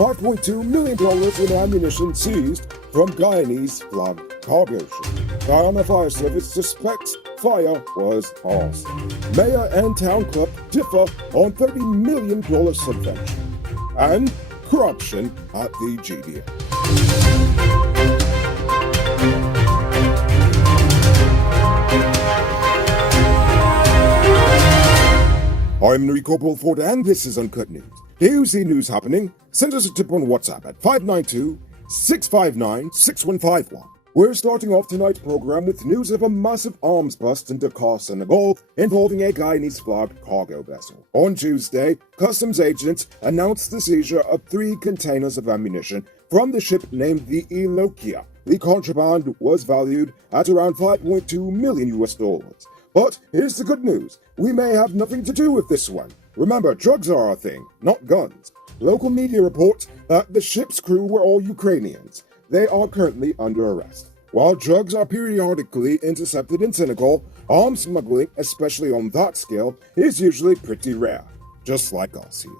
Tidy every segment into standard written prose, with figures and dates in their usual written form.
$5.2 million in ammunition seized from Guyanese flagged cargo ship. Guyana Fire Service suspects fire was arson. Mayor and town clerk differ on $30 million subvention. And corruption at the GDA. I'm Enrico Bulford and this is Uncut News. Here you see news happening. Send us a tip on WhatsApp at 592-659-6151. We're starting off tonight's program with news of a massive arms bust in Dakar, Senegal, involving a Guyanese flagged cargo vessel. On Tuesday, customs agents announced the seizure of 3 containers of ammunition from the ship named the Ilokia. The contraband was valued at around $5.2 million. But here's the good news. We may have nothing to do with this one. Remember, drugs are our thing, not guns. Local media report that the ship's crew were all Ukrainians. They are currently under arrest. While drugs are periodically intercepted in Senegal, arms smuggling, especially on that scale, is usually pretty rare. Just like us here.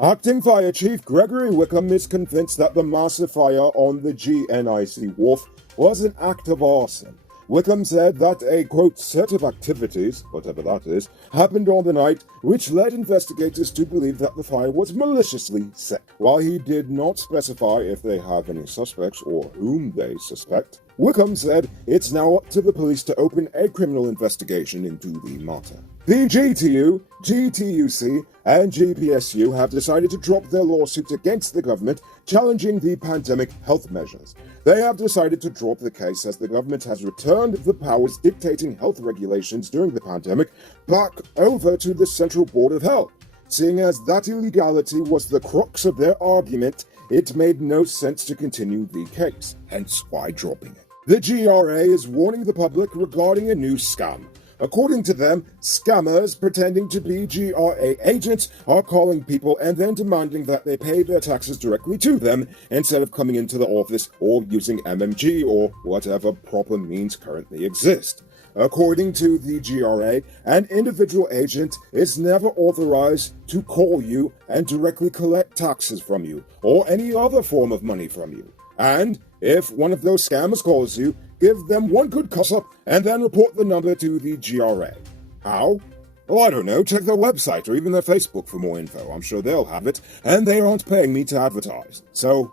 Acting Fire Chief Gregory Wickham is convinced that the massive fire on the GNIC wharf was an act of arson. Wickham said that a, quote, set of activities, whatever that is, happened on the night, which led investigators to believe that the fire was maliciously set. While he did not specify if they have any suspects or whom they suspect, Wickham said it's now up to the police to open a criminal investigation into the matter. The GTU, GTUC, and GPSU have decided to drop their lawsuit against the government challenging the pandemic health measures. They have decided to drop the case as the government has returned the powers dictating health regulations during the pandemic back over to the Central Board of Health. Seeing as that illegality was the crux of their argument, it made no sense to continue the case, hence why dropping it. The GRA is warning the public regarding a new scam. According to them, scammers pretending to be GRA agents are calling people and then demanding that they pay their taxes directly to them instead of coming into the office or using MMG or whatever proper means currently exist. According to the GRA, an individual agent is never authorized to call you and directly collect taxes from you or any other form of money from you. And if one of those scammers calls you, give them one good cuss-up and then report the number to the GRA. How? Well, I don't know. Check their website or even their Facebook for more info. I'm sure they'll have it, and they aren't paying me to advertise. So,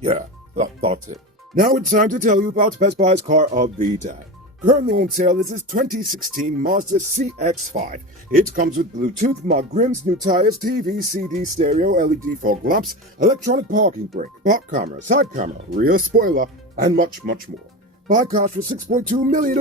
yeah, that's it. Now it's time to tell you about Best Buy's car of the day. Currently on sale is this 2016 Mazda Cx-5. It comes with Bluetooth, mud grims, new tires, TV, CD, stereo, LED fog lamps, electronic parking brake, back camera, side camera, rear spoiler, and much, much more. Buy cars for $6.2 million.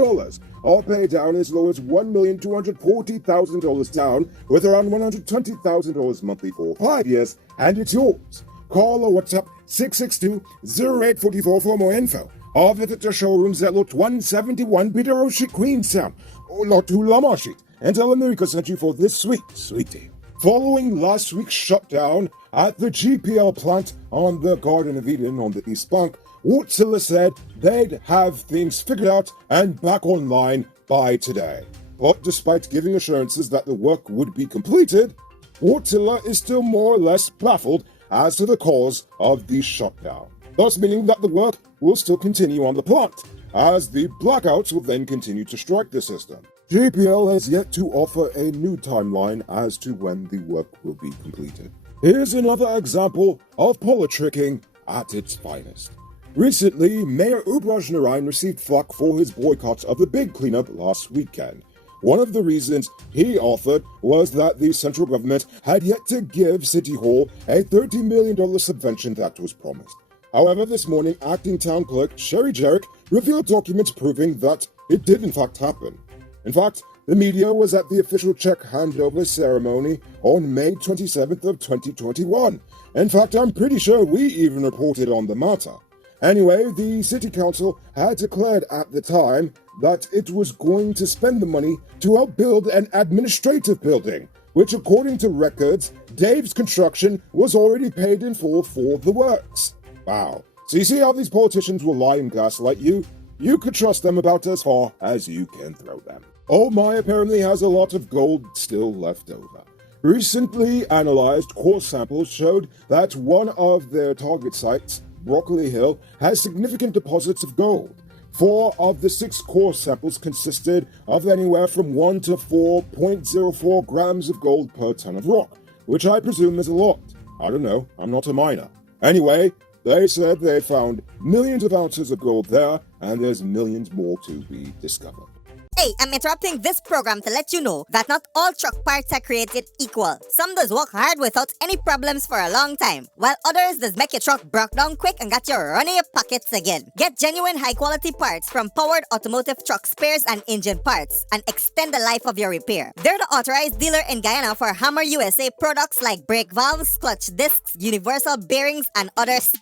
All pay down as low as $1,240,000 down, with around $120,000 monthly for 5 years, and it's yours. Call or WhatsApp 662-0844 for more info. Or visit the showrooms at Lot 171 Bidero Street, Queenstown, or Lot 2 Lamar Street, and tell America sent you for this sweet deal. Following last week's shutdown at the GPL plant on the Garden of Eden on the East Bank, Wärtsilä said they'd have things figured out and back online by today. But despite giving assurances that the work would be completed, Wärtsilä is still more or less baffled as to the cause of the shutdown. Thus meaning that the work will still continue on the plant, as the blackouts will then continue to strike the system. GPL has yet to offer a new timeline as to when the work will be completed. Here's another example of politicking at its finest. Recently, Mayor Ubraj Narain received flack for his boycott of the big cleanup last weekend. One of the reasons he offered was that the central government had yet to give City Hall a $30 million subvention that was promised. However, this morning, acting town clerk Sherry Jarrick revealed documents proving that it did in fact happen. In fact, the media was at the official check handover ceremony on May 27th of 2021. In fact, I'm pretty sure we even reported on the matter. Anyway, the city council had declared at the time that it was going to spend the money to help build an administrative building, which according to records, Dave's Construction was already paid in full for the works. Wow. So you see how these politicians will lie and gaslight you? You could trust them about as far as you can throw them. Oh my apparently has a lot of gold still left over. Recently analyzed core samples showed that one of their target sites, Broccoli Hill, has significant deposits of gold. 4 of the 6 core samples consisted of anywhere from 1 to 4.04 grams of gold per ton of rock, which I presume is a lot. I don't know, I'm not a miner. Anyway, they said they found millions of ounces of gold there, and there's millions more to be discovered. Hey, I'm interrupting this program to let you know that not all truck parts are created equal. Some does work hard without any problems for a long time, while others does make your truck broke down quick and got you running your pockets again. Get genuine high-quality parts from Powered Automotive Truck Spares and Engine Parts and extend the life of your repair. They're the authorized dealer in Guyana for Hammer USA products like brake valves, clutch discs, universal bearings, and others.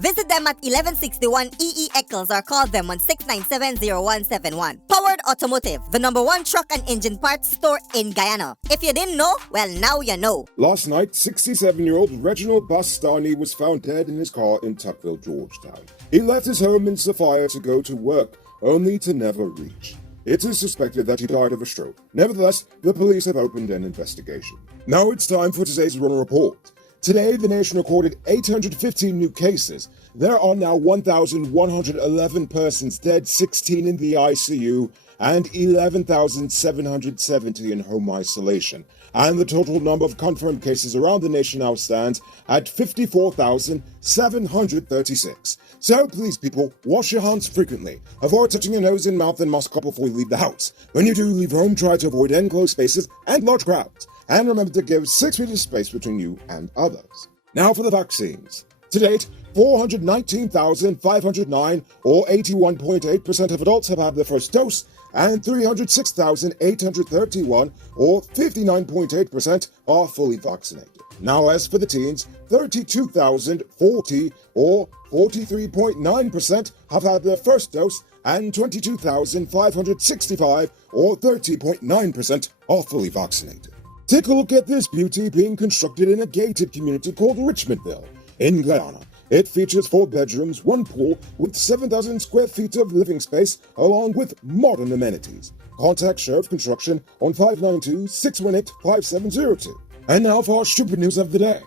Visit them at 1161 EE Eccles or call them on 697-0171. Powered Automotive, the #1 truck and engine parts store in Guyana. If you didn't know, well, now you know. Last night, 67-year-old Reginald Bostani was found dead in his car in Tuckville, Georgetown. He left his home in Sophia to go to work, only to never reach. It is suspected that he died of a stroke. Nevertheless, the police have opened an investigation. Now it's time for today's Runner Report. Today, the nation recorded 815 new cases. There are now 1,111 persons dead, 16 in the ICU, and 11,770 in home isolation. And the total number of confirmed cases around the nation now stands at 54,736. So please, people, wash your hands frequently. Avoid touching your nose and mouth and mask up before you leave the house. When you do leave home, try to avoid enclosed spaces and large crowds. And remember to give 6 meters space between you and others. Now for the vaccines. To date, 419,509, or 81.8% of adults have had their first dose, and 306,831, or 59.8%, are fully vaccinated. Now as for the teens, 32,040, or 43.9%, have had their first dose, and 22,565, or 30.9%, are fully vaccinated. Take a look at this beauty being constructed in a gated community called Richmondville, in Guyana. It features 4 bedrooms, 1 pool, with 7,000 square feet of living space, along with modern amenities. Contact Sheriff Construction on 592-618-5702. And now for our stupid news of the day.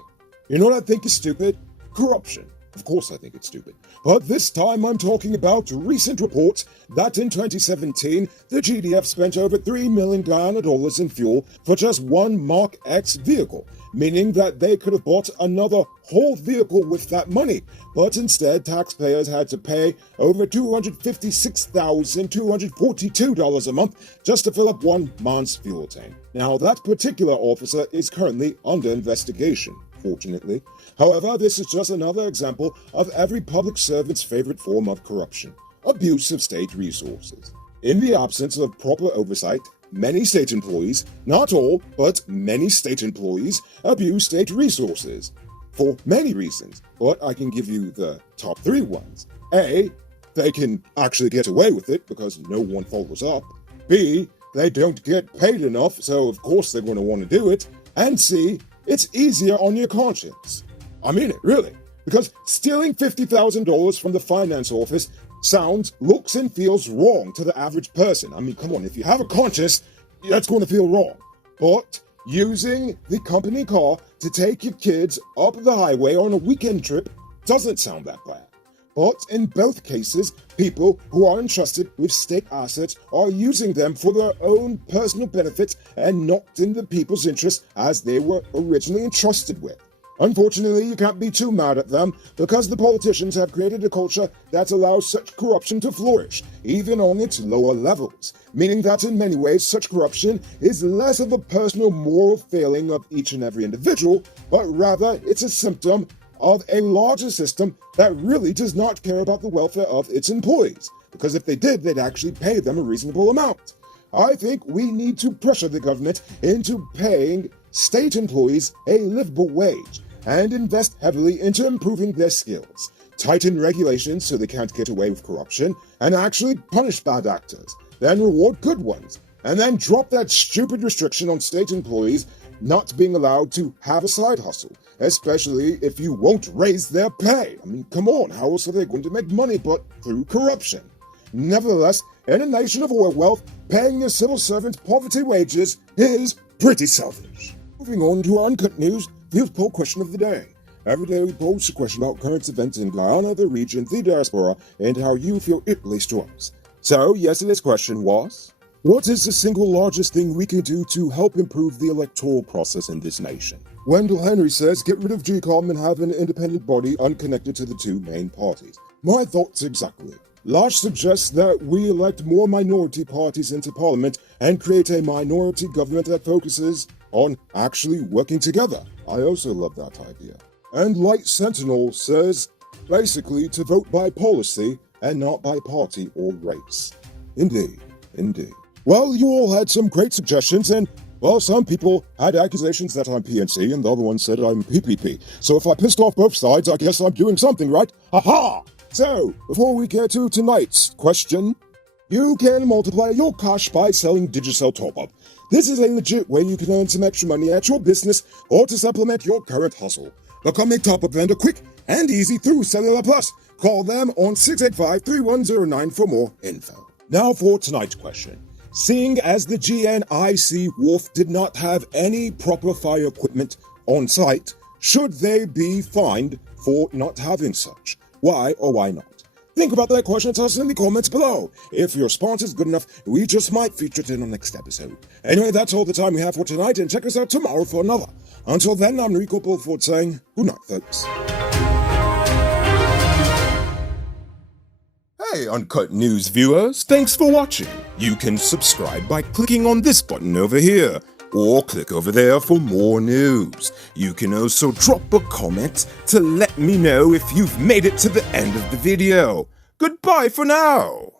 You know what I think is stupid? Corruption. Of course I think it's stupid. But this time I'm talking about recent reports that in 2017, the GDF spent over $3 million in fuel for just one Mark X vehicle, meaning that they could have bought another whole vehicle with that money. But instead, taxpayers had to pay over $256,242 a month just to fill up one man's fuel tank. Now, that particular officer is currently under investigation, fortunately. However, this is just another example of every public servant's favorite form of corruption: abuse of state resources. In the absence of proper oversight, many state employees, not all, but many state employees, abuse state resources. For many reasons, but I can give you the top 3 ones. A, they can actually get away with it because no one follows up. B, they don't get paid enough, so of course they're going to want to do it. And C, it's easier on your conscience. I mean it, really. Because stealing $50,000 from the finance office sounds, looks, and feels wrong to the average person. I mean, come on, if you have a conscience, that's going to feel wrong. But using the company car to take your kids up the highway on a weekend trip doesn't sound that bad. But in both cases, people who are entrusted with state assets are using them for their own personal benefit and not in the people's interest as they were originally entrusted with. Unfortunately, you can't be too mad at them because the politicians have created a culture that allows such corruption to flourish, even on its lower levels, meaning that in many ways such corruption is less of a personal moral failing of each and every individual, but rather it's a symptom of a larger system that really does not care about the welfare of its employees, because if they did, they'd actually pay them a reasonable amount. I think we need to pressure the government into paying state employees a livable wage and invest heavily into improving their skills, tighten regulations so they can't get away with corruption, and actually punish bad actors, then reward good ones, and then drop that stupid restriction on state employees not being allowed to have a side hustle, especially if you won't raise their pay. I mean, come on, how else are they going to make money but through corruption? Nevertheless, in a nation of oil wealth, paying your civil servants poverty wages is pretty selfish. Moving on to Uncut News, field poll question of the day. Every day we post a question about current events in Guyana, the region, the diaspora, and how you feel it relates to us. So, yesterday's question was, what is the single largest thing we can do to help improve the electoral process in this nation? Wendell Henry says, get rid of GCOM and have an independent body unconnected to the two main parties. My thoughts exactly. Lash suggests that we elect more minority parties into parliament and create a minority government that focuses on actually working together. I also love that idea. And Light Sentinel says, basically to vote by policy and not by party or race. Indeed. Well, you all had some great suggestions, and, well, some people had accusations that I'm PNC, and the other one said I'm PPP. So if I pissed off both sides, I guess I'm doing something right. Ha-ha! So, before we get to tonight's question, you can multiply your cash by selling Digicel Top-Up. This is a legit way you can earn some extra money at your business or to supplement your current hustle. Become a top-up vendor quick and easy through Cellular Plus. Call them on 685-3109 for more info. Now for tonight's question. Seeing as the GNIC Wharf did not have any proper fire equipment on site, should they be fined for not having such? Why or why not? Think about that question and tell us in the comments below. If your response is good enough, we just might feature it in our next episode. Anyway, that's all the time we have for tonight, and check us out tomorrow for another. Until then, I'm Rico Bulford saying good night, folks. Hey, Uncut News viewers, thanks for watching. You can subscribe by clicking on this button over here, or click over there for more news. You can also drop a comment to let me know if you've made it to the end of the video. Goodbye for now.